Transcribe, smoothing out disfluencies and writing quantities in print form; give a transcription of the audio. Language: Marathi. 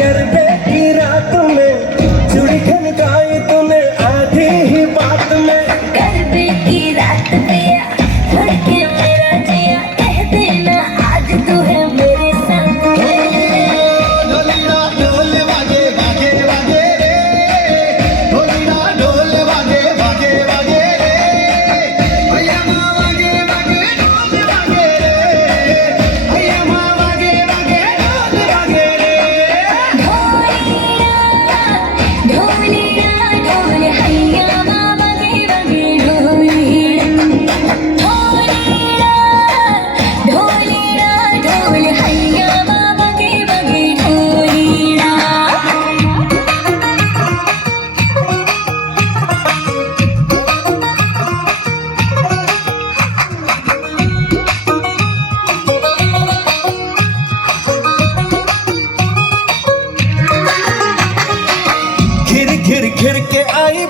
गरबे की रात में चूड़ी खनकाई तूने आधी ही बात में। गरबे की रात पिया धड़के मेरा जिया कह देना आज तू है मेरे संग में। ढोलीरा ढोल वागे वागे वागे रे, ढोलीरा ढोल वागे वागे वागे रे, भैया माँ वागे वागे ढोल वागे रे, भैया माँ वागे वागे ढोल वागे रे। ढोलीरा ढोल हैया माँ बगे बगे ढोलीरा। ढोलीरा ढोल हैया माँ बगे बगे ढोलीरा। घिर घिर घिर के आई